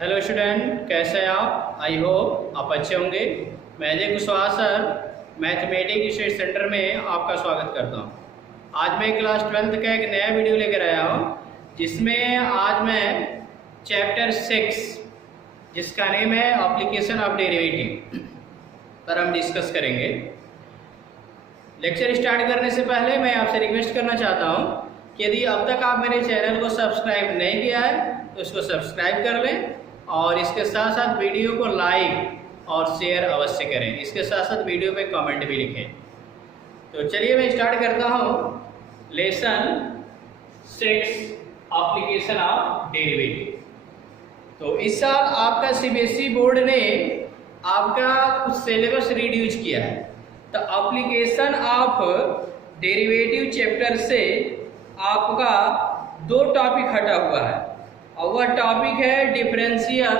Hello student, कैसे हैं आप? आई होप आप अच्छे होंगे। मैं Ajay Kushwaha sir mathematics study centre में आपका स्वागत करता हूं। आज मैं क्लास 12th का एक नया वीडियो लेकर आया हूं, जिसमें आज मैं चैप्टर 6 जिसका नेम है एप्लीकेशन ऑफ डेरिवेटिव पर हम डिस्कस करेंगे। लेक्चर स्टार्ट करने से पहले मैं आपसे रिक्वेस्ट करना चाहता हूं कि यदि अब तक आप मेरे चैनल को सब्सक्राइब नहीं किया है तो इसको सब्सक्राइब कर लें और इसके साथ साथ वीडियो को लाइक और शेयर अवश्य करें। इसके साथ साथ वीडियो पे कमेंट भी लिखें। तो चलिए मैं स्टार्ट करता हूँ लेसन 6 एप्लीकेशन ऑफ डेरिवेटिव। तो इस साल आपका सीबीएसई बोर्ड ने आपका कुछ सिलेबस रिड्यूस किया है। तो एप्लीकेशन ऑफ डेरिवेटिव चैप्टर से आपका 2 टॉपिक हटा हुआ है और वह टॉपिक है differential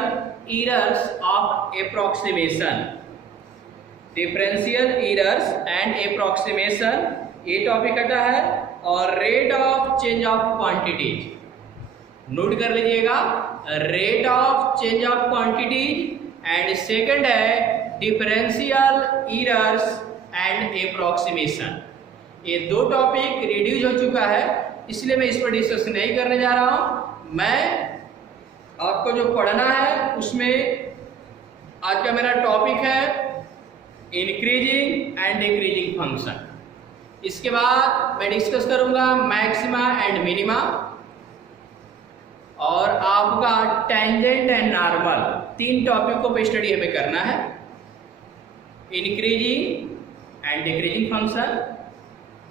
errors of approximation. Differential errors and approximation ये टॉपिक हटा है, और rate of change of quantities note कर लीजिएगा, rate of change of quantities. And second है डिफरेंशियल एरर्स एंड एप्रोक्सीमेशन। ये 2 टॉपिक रिड्यूस हो चुका है, इसलिए मैं इस पर डिस्कस नहीं करने जा रहा हूं। मैं आपको जो पढ़ना है उसमें आज का मेरा टॉपिक है इंक्रीजिंग एंड डिक्रीजिंग फंक्शन। इसके बाद मैं डिस्कस करूंगा मैक्सिमा एंड मिनिमा, और आपका टेंजेंट एंड नॉर्मल। 3 टॉपिक को स्टडी हमें करना है, increasing and decreasing function,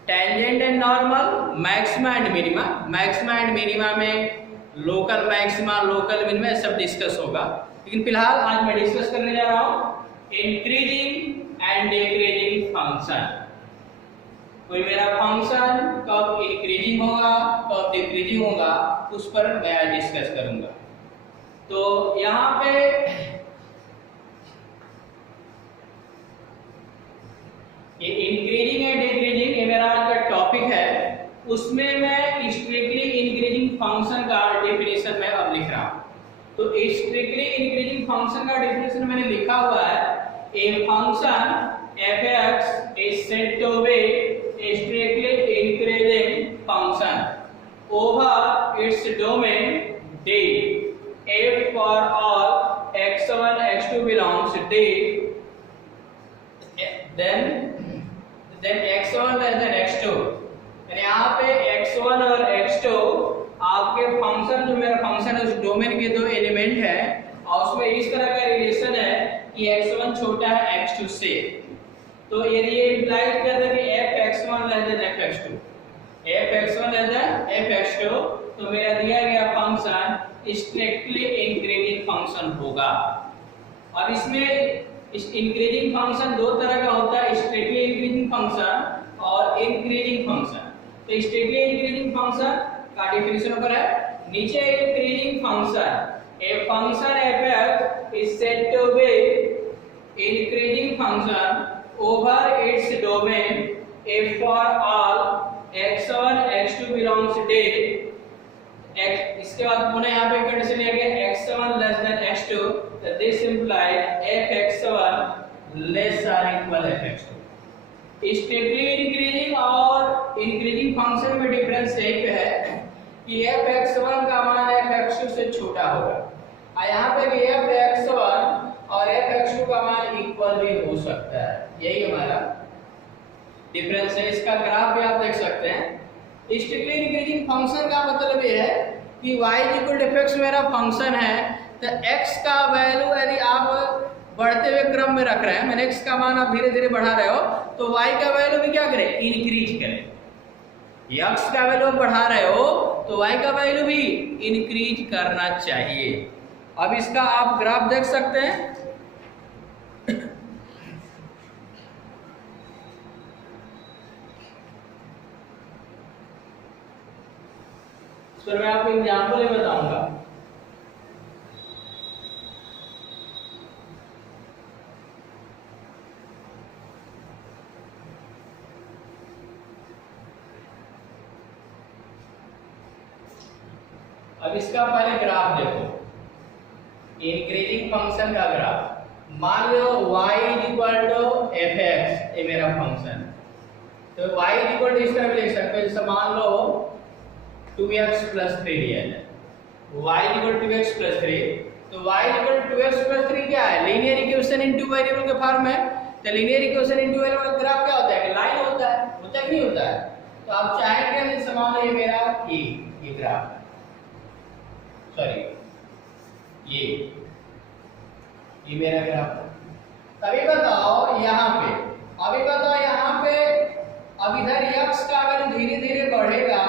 tangent and normal, maxima and minima. Maxima and minima में लोकल मैक्सिमा, लोकल मिनिमा सब डिस्कस होगा, लेकिन फिलहाल आज मैं डिस्कस करने जा रहा हूं इंक्रीजिंग एंड डिक्रीजिंग फंक्शन। कोई मेरा फंक्शन कब इंक्रीजिंग होगा कब डिक्रीजिंग होगा उस पर मैं आज डिस्कस करूंगा। तो यहां पे ये इंक्रीजिंग एंड डिक्रीजिंग ये मेरा आज का टॉपिक है। उसमें मैं स्ट्रिक्टली इंक्रीजिंग फंक्शन का डेफिनेशन मैं अब लिख रहा हूं। तो स्ट्रिक्टली इंक्रीजिंग फंक्शन का डेफिनेशन मैंने लिखा हुआ है, a function f(x) is said to be a strictly increasing function over its domain D if for all x1 x2 belongs D, then x1 less than x2। यहाँ पे x1 और x2 आपके function, जो मेरा फंक्शन है उस domain के 2 element है, और उसमें इस तरह का रिलेशन है कि x1 छोटा है x2 से। तो ये इंप्लाइज करता है कि f(x1) less than f(x2), f(x1) less than f(x2), तो मेरा दिया गया फंक्शन स्ट्रिक्टली इंक्रीजिंग फंक्शन होगा। अब इसमें इस इंक्रीजिंग फंक्शन 2 तरह का होता है, स्ट्रिक्टली इंक्रीजिंग फंक्शन और इंक्रीजिंग फंक्शन। तो स्ट्रिक्टली इंक्रीजिंग फंक्शन का डेफिनेशन ऊपर है, नीचे increasing function a function f(f) is said to be increasing function over its domain if for all x1 x2 belongs to D। इसके बाद पुनः यहाँ पे कंडीशन लिया गया x1 less than x2, so this implies f(x1) less or equal f(x2)। Strictly increasing और increasing function में difference एक है कि f(x1) का मान f(x2) से छोटा होगा, और यहाँ पे भी f(x1) और f(x2) का मान इक्वल भी हो सकता है। यही हमारा डिफरेंस है। इसका ग्राफ भी आप देख सकते हैं। स्ट्रिक्टली इंक्रीजिंग फंक्शन का मतलब ये है कि y = f(x) मेरा फंक्शन है, तो x का वैल्यू यदि आप बढ़ते हुए क्रम में रख रहे हैं, मैंने x का मान आप धीरे धीरे बढ़ा रहे हो, तो y का वैल्यू भी क्या करें, इंक्रीज करें। x का वैल्यू आप बढ़ा रहे हो तो y का वैल्यू भी इंक्रीज करना चाहिए। अब इसका आप ग्राफ देख सकते हैं। सर मैं आपको एग्जांपल ही बताऊंगा। अब इसका पहले ग्राफ देखो। इंक्रीजिंग फंक्शन का ग्राफ। मान लो y fx ये मेरा फंक्शन, तो y इस तरह भी लिख सकते हो, जैसे मान लो 2x + 3 दिया है, y 2x + 3, तो y 2x + 3 क्या है, linear equation in two variable के फॉर्म में। तो linear equation in two variable का ग्राफ क्या होता है, लाइन होता है कि नहीं होता है। तो आप चाहेंगे जैसे मान लो ये मेरा ये ग्राफ, सॉरी ये मेरा ग्राफ। अभी बताओ यहाँ पे अब इधर x का अगर धीरे धीरे बढ़ेगा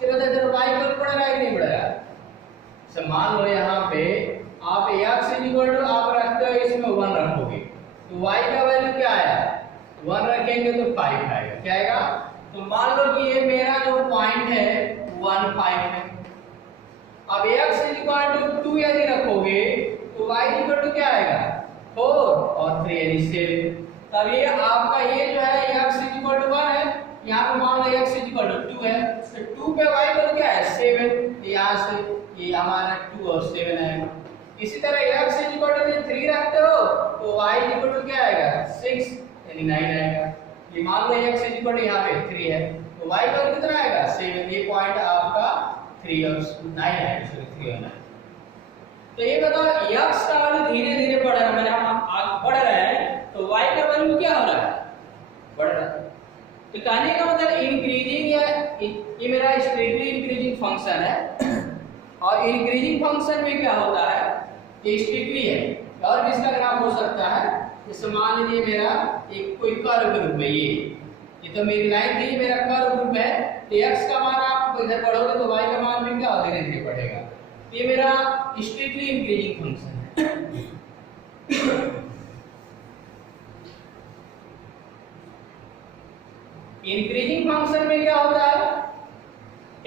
तो इधर y पर बढ़ रहा है कि नहीं बढ़ रहा है। तो मान लो यहाँ पे आप x आप रखते हो, इसमें 1 रखोगे तो y का वैल्यू क्या आया, 1 रखेंगे तो 5 आएगा, क्या आएगा। तो मान लो कि ये मेरा जो पॉइंट है 1 5 है। अब x 2 यदि रखोगे तो y क्या आएगा, 4 और 3 यानी 7। तब ये आपका ये जो है x 1 है, यहाँ पे मान लो x 2 है, तो 2 पे y क्या है 7, यहाँ से ये हमारा 2 और 7 आएगा। इसी तरह x 3 रखते हो तो y क्या आएगा 6 यानी 9 आएगा। ये मान लो x यहाँ पे 3 है तो y का कितना आएगा 7, ये पॉइंट आपका 3 और 9 आएगा, सॉरी 3 और 9। तो ये बताओ x का वैल्यू धीरे धीरे बढ़ रहा है, मतलब हम बढ़ रहा है, तो y का वैल्यू क्या हो रहा है, बढ़ रहा है। तो कहने का मतलब इंक्रीजिंग या ये मेरा स्ट्रेटली इंक्रीजिंग फंक्शन है, और इंक्रीजिंग फंक्शन में क्या होता है, ये स्ट्रिक्टली है और भी इसका ग्राफ हो सकता है। जैसे मान लीजिए मेरा एक कोई कर्व ग्रुप है, ये तो मेरी लाइन थी, मेरा कर्व ग्रुप है, तो x का मान आप इधर बढ़ोगे तो y का मान भी क्या धीरे धीरे बढ़ेगा। ये मेरा स्ट्रिक्टली इंक्रीजिंग फंक्शन है। इंक्रीजिंग फंक्शन में क्या होता है,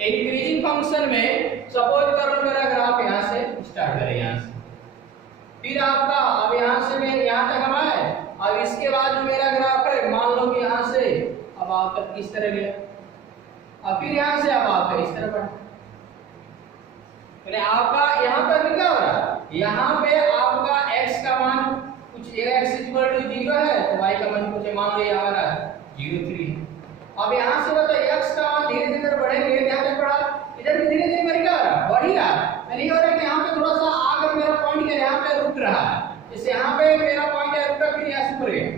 इंक्रीजिंग फंक्शन में सपोज करो मेरा ग्राफ यहाँ से स्टार्ट करें, यहाँ से फिर आपका अब यहाँ से मैं यहाँ तक हम आए, अब इसके बाद मेरा ग्राफ है मान लो कि यहाँ से अब आप इस तरह गया, अब फिर यहाँ से अब आप इस तरह बढ़ा, आपका यहाँ पर क्या हो रहा है, यहाँ पे आपका x का मान कुछ x 0 है तो y का मान कुछ मान लो हमारा 0 3 है। अब यहाँ से बताओ x का मान धीरे धीरे बढ़ेंगे, यहाँ तक बढ़ा, इधर भी धीरे धीरे मेरा क्या हो रहा है, बढ़ ही रहा है। यानी हो रहा है कि यहाँ पे थोड़ा सा आकर मेरा पॉइंट के यहाँ पे रुक रहा है, जैसे यहाँ पे मेरा पॉइंट है रुका, फिर यहाँ से ऊपर गया,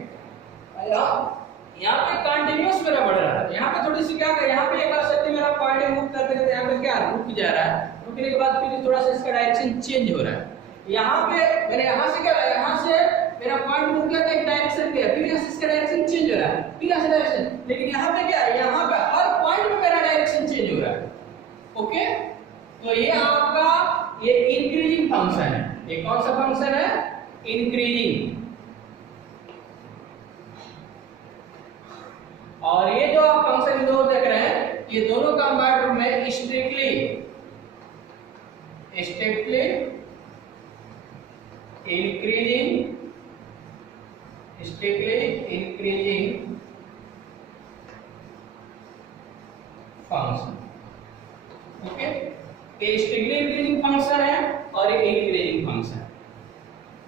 यहाँ पे कंटिन्यूअस मेरा बढ़ रहा है। यहाँ पे थोड़ी सी क्या कर, यहाँ पे एक बार सकते मेरा पॉइंट मूव करते करते यहाँ पे क्या रुक जा रहा है, रुकने के बाद फिर थोड़ा सा इसका डायरेक्शन चेंज हो रहा है। यहाँ पे मैंने यहाँ से क्या, यहाँ से मेरा पॉइंट मूव किया था एक डायरेक्शन पे, फिर यहाँ से इसका डायरेक्शन चेंज हो रहा है, फिर यहाँ से डायरेक्शन, लेकिन यहाँ पे क्या है, यहाँ पे हर पॉइंट पे मेरा डायरेक्शन चेंज हो रहा है। ओके, तो ये आपका ये इंक्रीजिंग फंक्शन है। ये कौन सा फंक्शन है, इंक्रीजिंग। और ये जो आप फंक्शन दो देख रहे हैं, ये दोनों कंबाइंड में स्ट्रिक्टली इंक्रीजिंग फंक्शन। ओके, ये स्ट्रिक्टली इंक्रीजिंग फंक्शन है और ये इंक्रीजिंग फंक्शन।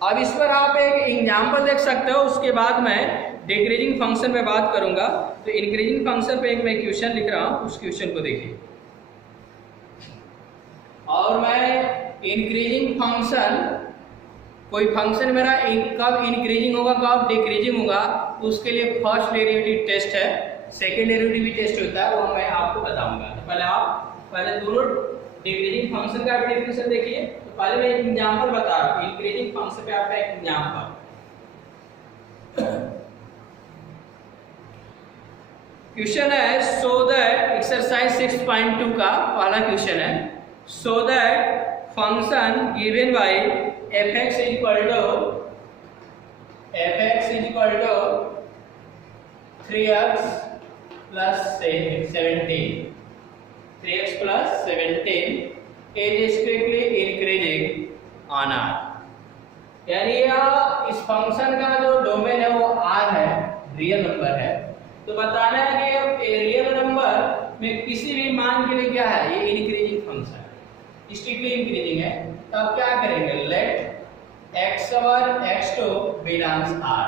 अब इस पर आप एक एग्जांपल देख सकते हो, उसके बाद मैं डिक्रीजिंग फंक्शन पे बात करूंगा। तो इंक्रीजिंग फंक्शन पे एक मैं क्वेश्चन लिख रहा हूं, उस क्वेश्चन को देखिए। और मैं इंक्रीजिंग फंक्शन, कोई फंक्शन मेरा कब इंक्रीजिंग होगा कब डिक्रीजिंग होगा, उसके लिए फर्स्ट डेरिवेटिव टेस्ट है, सेकेंड डेरिवेटिव भी टेस्ट होता है, वो मैं आपको बताऊंगा। तो पहले दोनों डिक्रीजिंग फंक्शन का भी डेफिनेशन देखिए। तो पहले मैं एक एग्जांपल बता रहा हूं, इंक्रीजिंग फंक्शन पे आपका एक एग्जांपल। क्वेश्चन है, सो दैट एक्सरसाइज 6.2 का पहला क्वेश्चन है, so that function given by fx equal to 3x plus 17 is strictly increasing on r। यानी इस फंक्शन का जो डोमेन है वो r है, रियल नंबर है। तो बताना है कि रियल नंबर में किसी भी मान के लिए क्या है, ये इंक्रीजिंग फंक्शन है, स्ट्रिक्टली इंक्रीजिंग है। तो आप क्या करेंगे, late x1 x2 belongs R।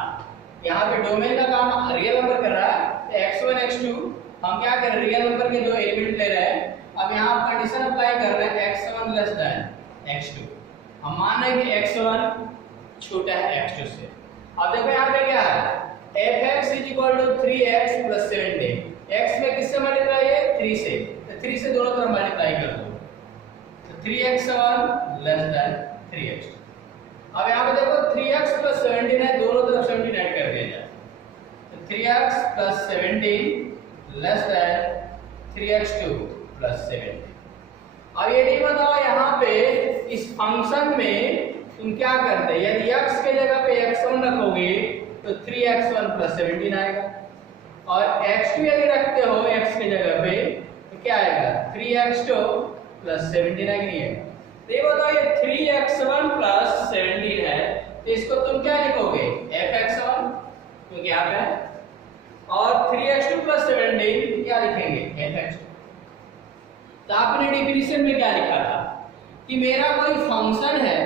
यहाँ पे डोमेन का काम रियल नंबर कर रहा है, तो x1 x2 हम क्या कर रहे हैं, रियल नंबर के दो एलिमेंट ले रहे हैं। अब यहाँ कंडीशन अप्लाई कर रहे हैं x1 लेस देन x2। हम मान रहे हैं कि x1 छोटा है x2 से। अब देखो यहाँ पे क्या है, fx = 3x + 17। x में किससे मल्टीप्लाई है, 3 से, तो 3 से दोनों तरफ मल्टीप्लाई कर दो, तो 3x1 लेस देन 3x2। अब यहाँ पे देखो 3x + 17 है, दोनों तरफ 17 ऐड कर दिया जाए, तो 3x + 17 लेस देन 3x2 + 17। अब ये नहीं बताओ यहाँ पे इस फंक्शन में तुम क्या करते हैं, यदि x के जगह पे x1 रखोगे तो 3x1 + 17 आएगा, और x2 यदि रखते हो x के जगह पे तो क्या आएगा, 3x2 + 17 आएगा। नहीं है तो ये बताओ, ये 3x1 + 17 है, तो इसको तुम क्या लिखोगे, fx1, क्योंकि यहाँ पे है, और 3x2 + 17 क्या लिखेंगे, fx2। तो आपने डेफिनेशन में क्या लिखा था कि मेरा कोई फंक्शन है,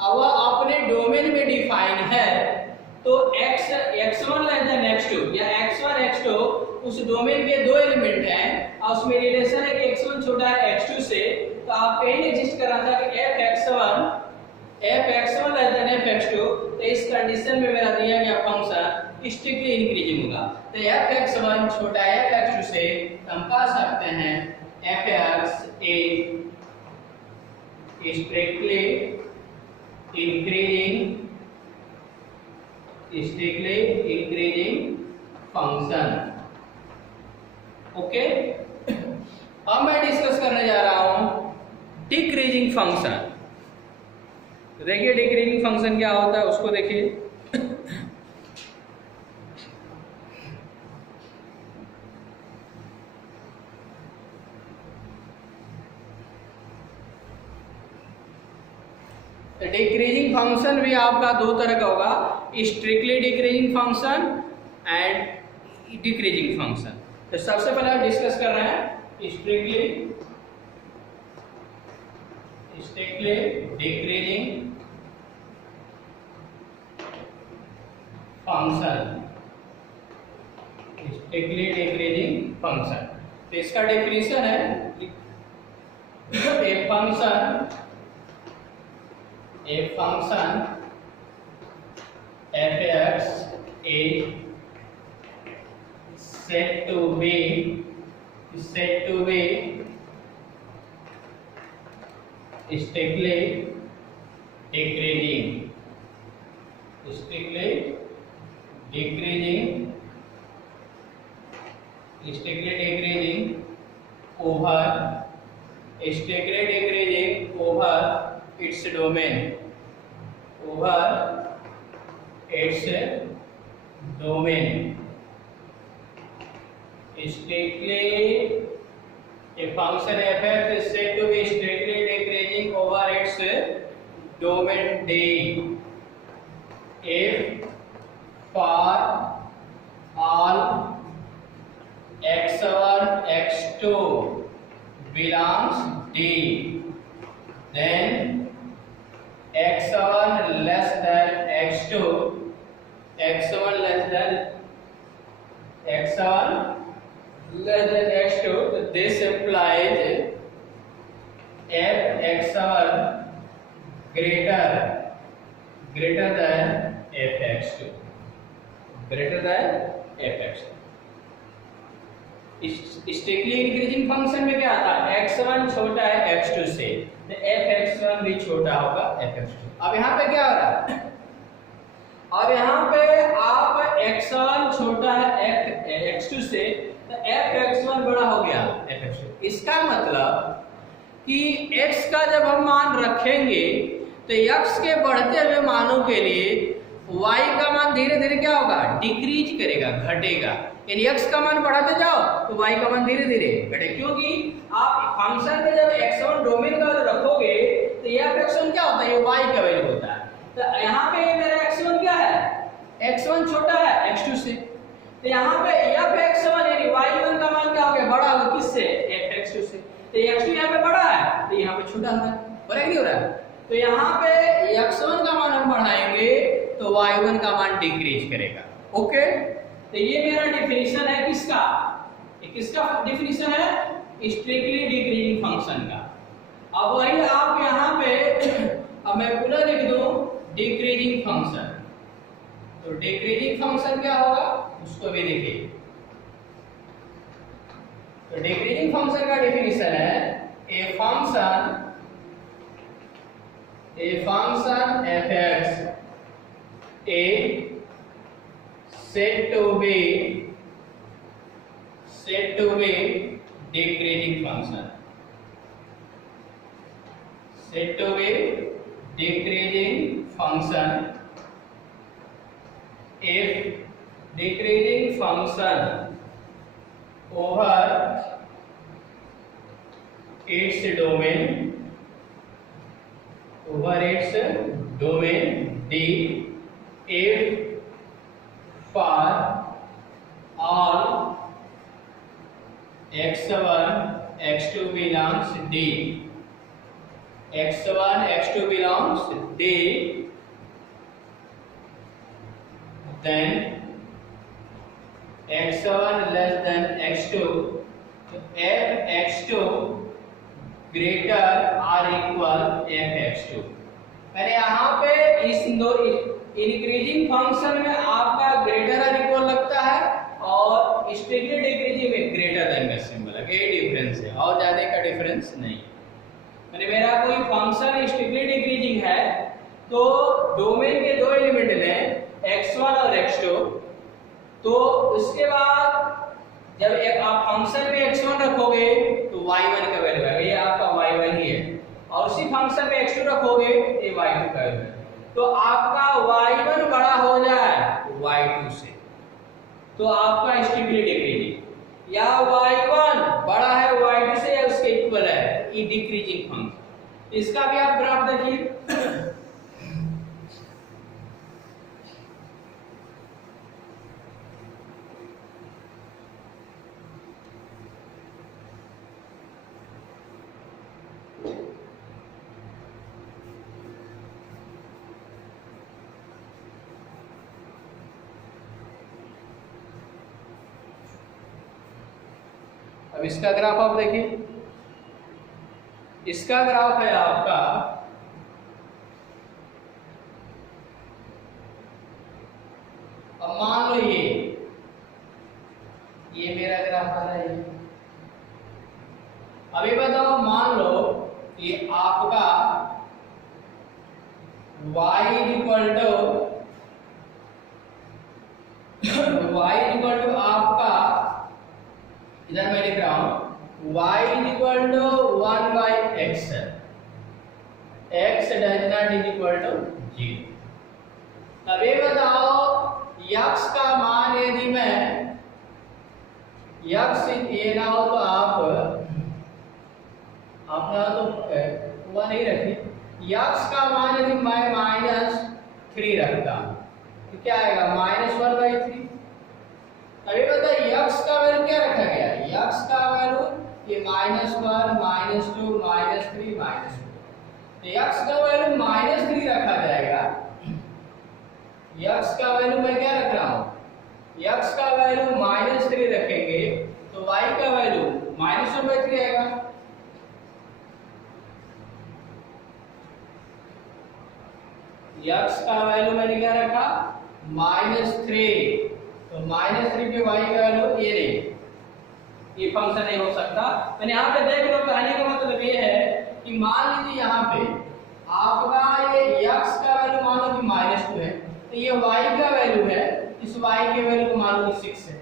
अब वह अपने डोमेन में डिफाइन है, तो x1 लेस देन x2 या x1 x2 उस डोमेन के दो एलिमेंट हैं और उसमें रिलेशन है कि x1 छोटा है x2 से, तो आप कहीं एग्जिस्ट कर रहा था कि fx1 लेस देन fx2, तो इस कंडीशन में मेरा दिया गया फंक्शन स्ट्रिक्टली इंक्रीजिंग होगा। तो fx1 छोटा है fx2 से, हम कह सकते हैं fx is strictly increasing function। Okay, अब मैं डिस्कस करने जा रहा हूं डिक्रीजिंग फंक्शन। देखिए डिक्रीजिंग फंक्शन क्या होता है उसको देखिए। डिक्रीजिंग फंक्शन भी आपका दो तरह का होगा, strictly decreasing function and decreasing function. तो सबसे पहले डिस्कस कर रहे हैं strictly decreasing function, strictly decreasing function. तो इसका डेफिनेशन है a function fx is said to be strictly decreasing over its domain, strictly a function f is said to be strictly decreasing over its domain D if for all x1 x2 belongs D, then x1 less than x2 this implies fx1 greater than fx2 strictly increasing function में क्या आता है, x1 छोटा है x2 से, तो fx1 भी छोटा होगा fx2। अब यहाँ पे क्या हो रहा है, अब यहाँ पे आप x1 छोटा है x2 से, तो fx1 बड़ा हो गया fx2। इसका मतलब कि x का जब हम मान रखेंगे तो x के बढ़ते हुए मानों के लिए y का मान धीरे धीरे क्या होगा, डिक्रीज करेगा, घटेगा। यानी x का मान बढ़ाते जाओ तो y का मान धीरे धीरे घटे, क्योंकि आप फंक्शन में जब x1 डोमेन का रखोगे तो fx1 क्या होता है, ये y का वैल्यू होता है। तो यहाँ पे मेरा x1 क्या है, x1 छोटा है x2 से, तो यहाँ पे fx1 यानी y1 का मान क्या हो गया, बड़ा होगा किससे, fx2 से। तो x2 यहाँ पे बड़ा है तो यहाँ पे छोटा है, बड़ा नहीं हो रहा है। तो यहाँ पे x1 का मान हम बढ़ाएंगे तो y1 का मान डिक्रीज करेगा। ओके, तो ये मेरा डिफिनीशन है किसका, किसका डिफिनीशन है, स्ट्रिक्टली डिक्रीजिंग फंक्शन का। अब वही आप यहाँ पे अब मैं पूरा लिख दूं डिक्रीजिंग फंक्शन, तो डिक्रीजिंग फंक्शन क्या होगा उसको भी देखिए। तो डिक्रीजिंग फंक्शन का डिफिनीशन है a function fx a said to be decreasing function, said to be decreasing function if decreasing function over its domain D, if for all x1 x2 belongs D, x1 x2 belongs D, then x1 less than x2, so f x2 greater or equal f x2। मैंने यहाँ पे इस increasing function में आपका greater और equal लगता है और स्ट्रिक्टली डिक्रीजिंग में ग्रेटर देन का सिंबल है, ये डिफरेंस है और ज्यादा का डिफरेंस नहीं। मैंने मेरा कोई फंक्शन स्ट्रिक्टली डिक्रीजिंग है तो डोमेन के दो एलिमेंट लें x1 और x2, तो उसके बाद जब एक आप फंक्शन में x1 रखोगे तो y1 का वैल्यू आएगा, ये आपका y1 ही है, और उसी फंक्शन में x2 रखोगे ये y2 का वैल्यू है। तो आपका y1 बड़ा हो जाए y2 से तो आपका स्ट्रिक्टली डिक्रीजिंग, या y1 बड़ा है y2 से या उसके इक्वल है, ये डिक्रीजिंग फंक्शन। इसका भी आप ग्राफ देखिए। अब इसका ग्राफ आप देखिए, इसका ग्राफ है आपका अब मान लो ये मेरा ग्राफ आ रहा है। अभी बताओ मान लो ये आपका y इक्वल टू आपका, इधर मैं लिख रहा हूं y equal to 1 by x, x does not is equal to 0। अब ये बताओ x का मान यदि मैं x ये ना हो तो आप ना तो वह नहीं रखी, x का मान यदि मैं -3 रखता तो क्या आएगा -1/3। अभी बताइए x का वैल्यू क्या रखा गया, x का वैल्यू ये -1 -2 -3 -4, तो x का वैल्यू -3 रखा जाएगा। x का वैल्यू मैं क्या रख रहा हूं, x का वैल्यू -3 रखेंगे तो y का वैल्यू -1/3 आएगा। x का वैल्यू मैंने क्या रखा -3, तो -3 पे y का वैल्यू ये नहीं, ये फंक्शन नहीं हो सकता। मैंने यहाँ पे देख लो, कहने का मतलब ये है कि मान लीजिए यहाँ पे आपका ये x का वैल्यू मान लो कि -2 है, तो ये y का वैल्यू है, इस y के वैल्यू को मान लो कि 6 है।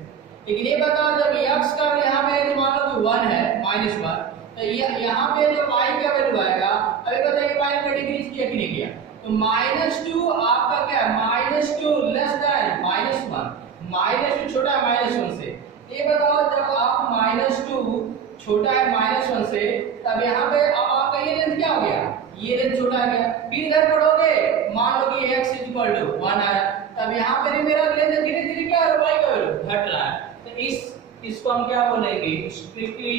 लेकिन ये बताओ जब x का यहाँ पे यदि मान लो कि 1 है -1, तो ये यहाँ पे जो y का वैल्यू आएगा, अभी बताइए y का डिक्रीज किया कि नहीं किया, तो -2 आपका क्या है -2 लेस देन -1, -2 छोटा है -1 से। ये बताओ जब आप -2 छोटा है -1 से, तब यहाँ पे अब आपका ये लेंथ क्या हो गया, ये लेंथ छोटा है गया। फिर इधर पढ़ोगे मान लो कि x इक्वल टू 1 आया, तब यहाँ पे मेरा लेंथ धीरे धीरे क्या है y का वैल्यू घट रहा है। तो इसको हम क्या बोलेंगे, strictly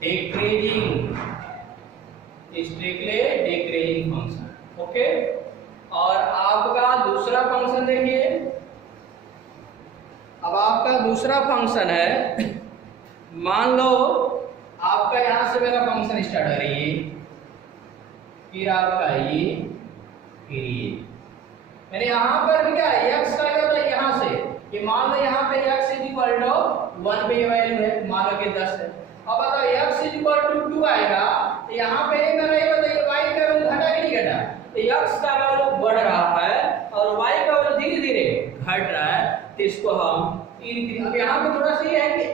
decreasing strictly decreasing function. Okay, और आपका दूसरा फंक्शन देखिए। अब आपका दूसरा फंक्शन है, मान लो आपका यहां से मेरा फंक्शन स्टार्ट हो रही है, फिर आपका ये, फिर ये, मैंने यहां पर क्या x का क्या होता है यहां से, ये मान लो यहाँ पे x इज इक्वल टू 1 पे वैल्यू है, मान लो कि 10 है। अब बताओ x इज इक्वल टू 2 आएगा तो यहाँ पे मेरा ये बताइए y का वैल्यू घटा कि नहीं घटा, तो x का वैल्यू बढ़ रहा है और y का वैल्यू धीरे धीरे घट रहा है, तो इसको हम अब यहाँ पे थोड़ा सा ये है कि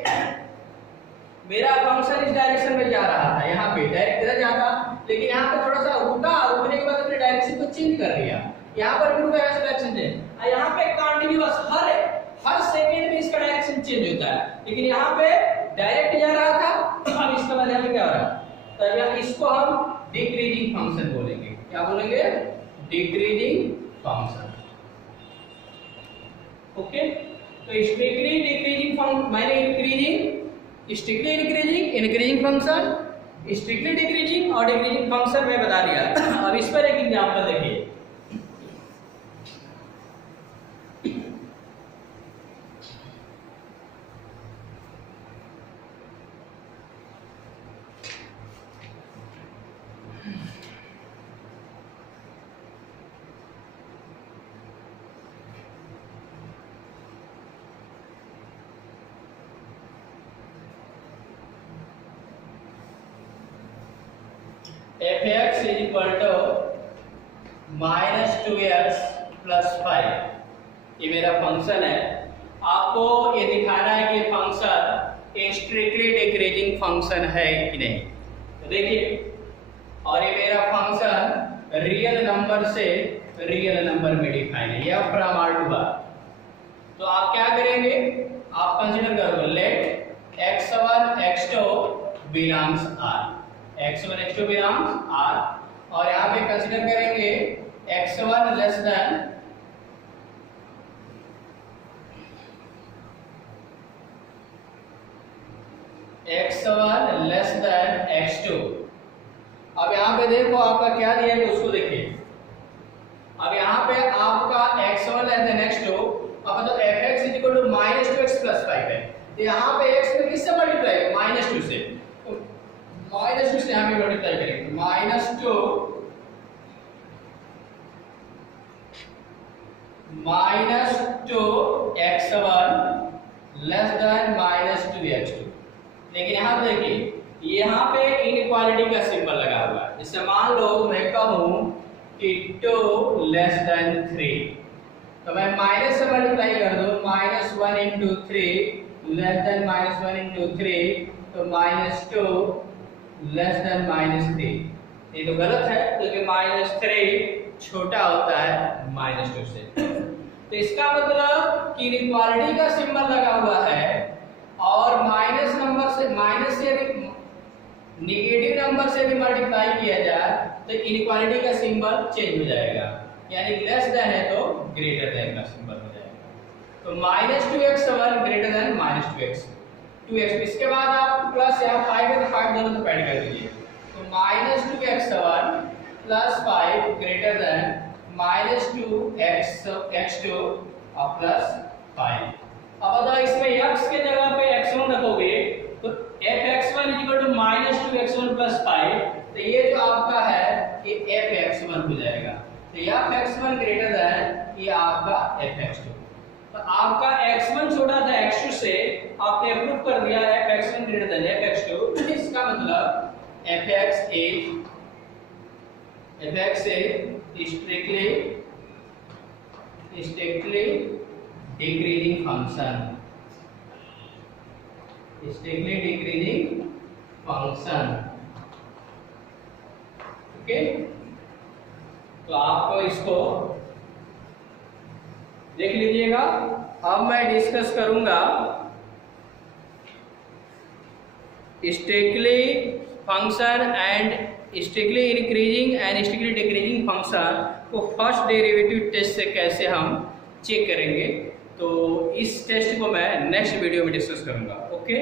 मेरा फंक्शन इस डायरेक्शन में जा रहा था, यहाँ पे डायरेक्ट इधर जाता, लेकिन यहाँ पे थोड़ा सा रुका, रुकने के बाद अपने डायरेक्शन को चेंज कर लिया, यहाँ पर भी रुका, ऐसा डायरेक्शन चेंज, और यहाँ पे कंटीन्यूअस हर सेकंड में इसका डायरेक्शन चेंज होता है, लेकिन यहाँ पे डायरेक्ट जा रहा था, अब इसका बाद यहाँ पे क्या हो रहा है, तो इसको हम डिक्रीजिंग फंक्शन बोलेंगे। क्या बोलेंगे? Decreasing function. ओके, तो स्ट्रिक्टली डिक्रीजिंग फंक्शन माने increasing, strictly increasing function, strictly decreasing और डिक्रीजिंग फंक्शन में बता दिया। अब इस पर एक एग्जांपल देखिए। f(x) is equal to -2x plus 5, ये मेरा फंक्शन है। आपको ये दिखाना है कि फंक्शन स्ट्रिक्टली डिक्रीजिंग फंक्शन है कि नहीं। तो देखिए, और ये मेरा फंक्शन रियल नंबर से रियल नंबर में डिफाइन है, f from r to r। तो आप क्या करेंगे, आप कंसीडर करोगे let x1 x2 belongs r, x1 x2 belongs r, और यहाँ पे कंसीडर करेंगे x1 less than x1 less than x2। अब यहाँ पे देखो आपका क्या दिया है उसको देखिए। अब यहाँ पे आपका x1 लेस देन x2, अब तो fx is equal to -2x plus 5 है, तो यहाँ पे x में किससे मल्टीप्लाई है, -2 से, -2 से यहाँ पे मल्टीप्लाई करेंगे, -2 x1 लेस देन -2x2। लेकिन यहाँ पे देखिए, यहाँ पे इनइक्वालिटी का सिंबल लगा हुआ है। जैसे मान लो मैं कहूँ कि 2 लेस देन 3, तो मैं माइनस से मल्टीप्लाई कर दूं, -1 into 3 लेस देन -1 into 3, तो -2 लेस देन -3। ये तो गलत है क्योंकि -3 छोटा होता है -2 से। तो इसका मतलब कि इनइक्वालिटी का सिंबल लगा हुआ है और माइनस नंबर से, माइनस से नेगेटिव नंबर से भी मल्टीप्लाई किया जाए तो इनइक्वालिटी का सिंबल चेंज हो जाएगा, यानी लेस देन है तो ग्रेटर देन का सिंबल हो जाएगा। तो -2x1 ग्रेटर देन -2x। इसके बाद आप प्लस यहाँ 5 है तो 5 दोनों तो ऐड कर दीजिए, तो -2x1 plus 5 greater than -2x2 और प्लस 5। अब बताओ इसमें x के जगह पे x1 रखोगे तो fx1 -2x1 प्लस 5, तो ये जो आपका है ये fx1 हो जाएगा। तो fx1 ग्रेटर देन ये आपका fx2। तो आपका x1 छोटा था x2 से, आपने प्रूव कर दिया fx1 ग्रेटर देन fx2। इसका मतलब fx strictly decreasing function, strictly decreasing function. Okay, तो आपको इसको देख लीजिएगा। अब मैं डिस्कस करूंगा strictly function and strictly increasing and strictly decreasing function को फर्स्ट डेरिवेटिव टेस्ट से कैसे हम चेक करेंगे। तो इस टेस्ट को मैं नेक्स्ट वीडियो में डिस्कस करूंगा। ओके।